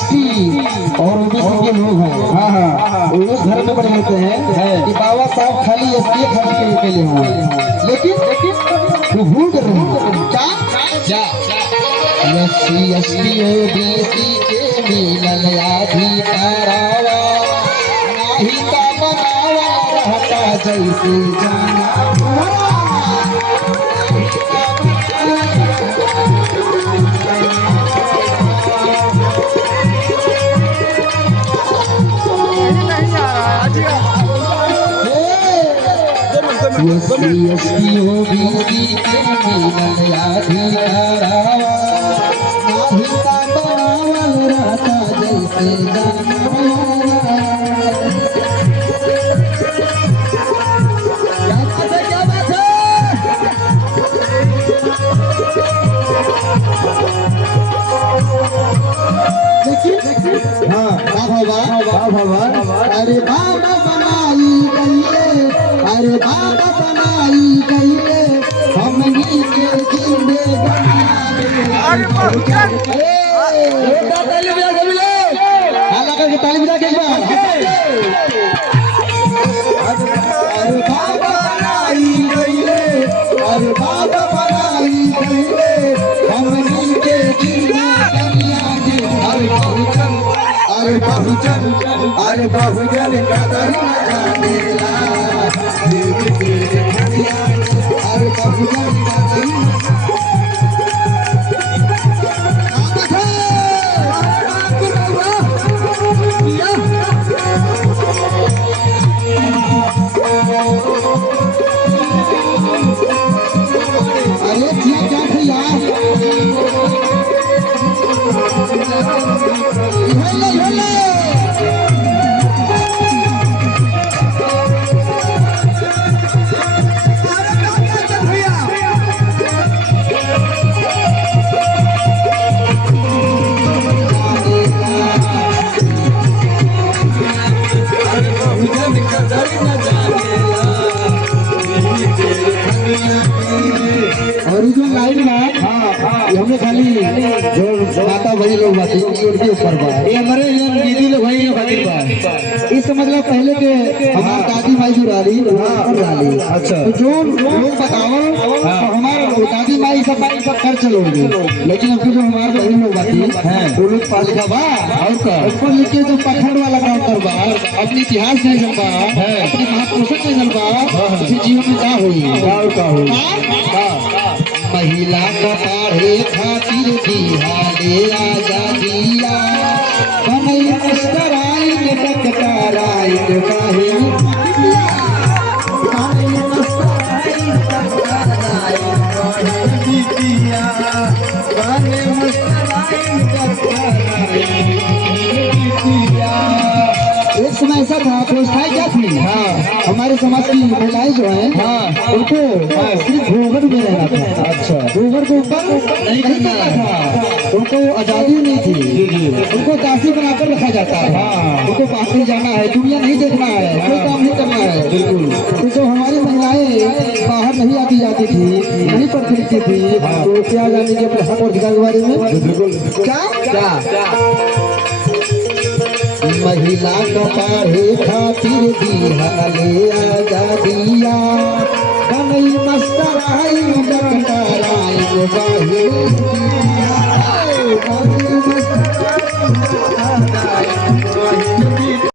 ST और OBC के लोग हैं। हाँ हाँ, वो लोग घर में बड़े होते हैं कि बाबा साहब खाली एसटी खाने के लिए हुए, लेकिन वो भूल कर रहे हैं क्या क्या एससी एसटी ओबीसी के मिलन अधिकारावा नाही का बनावा रहता जैसे जाना। एससी एसटी ओबीसी के मिलन अधिकारावा नाही का बनावा रहता जैसे जाना। अरे बाबा बनाई गईले, अरे बाबा बनाई गईले हमनी के जिंदगानी। अरे ताली बजा के मिले, हाला करके ताली बजा के एक बार। अरे बाबा बनाई गईले, अरे बाबा बनाई गईले हमनी के जिंदगानी। अरे बहुजन, अरे बहुजन, अरे बहुजन कदर न जानेला, अरे बहुजन कदर न अरे क्या क्या भैया और जो लाइन में हमने खाली जो माता बड़ी लोग बात उनके ऊपर बात ये हमारे दीदी लोग भाई खातिर बात इस समझ लो पहले के हमारी दादी माई जो रही रही। अच्छा तो जो लोग बताओ हमारे दादी माई सब कर चलोगे, लेकिन अब जो हमारे बहन लोग बाती हैं वो लोग पढ़ लिखा बा और ऊपर लिख के जो पखड़ वाला काम करवा अपने इतिहास नहीं जानबा अपने महापुरुषों नहीं जानबा जीवन में क्या हुई महिला का पढ़े खातिर बिहारे आजादिया बनई मुस्कराई में टकराई काहे एक समय ऐसा था, व्यवस्थाएं क्या थी? हमारे समाज की महिलाएं जो है उनको सिर्फ घूंघट में रहना था। अच्छा घूंघट के ऊपर नहीं करना था, उनको आजादी नहीं थी, उनको दासी बनाकर रखा जाता है। उनको बाहर जाना है, दुनिया नहीं देखना है, कोई काम नहीं करना है। बिल्कुल तो जो हमारी महिलाएं बाहर नहीं आती जाती थी, नहीं पढ़ती लिखती थी, तो क्या जाने के अपने हक और अधिकार के बारे में बिल्कुल क्या क्या महिला का पढ़े खातिर बिहारे आजादिया बनई मस्तराई में टकराई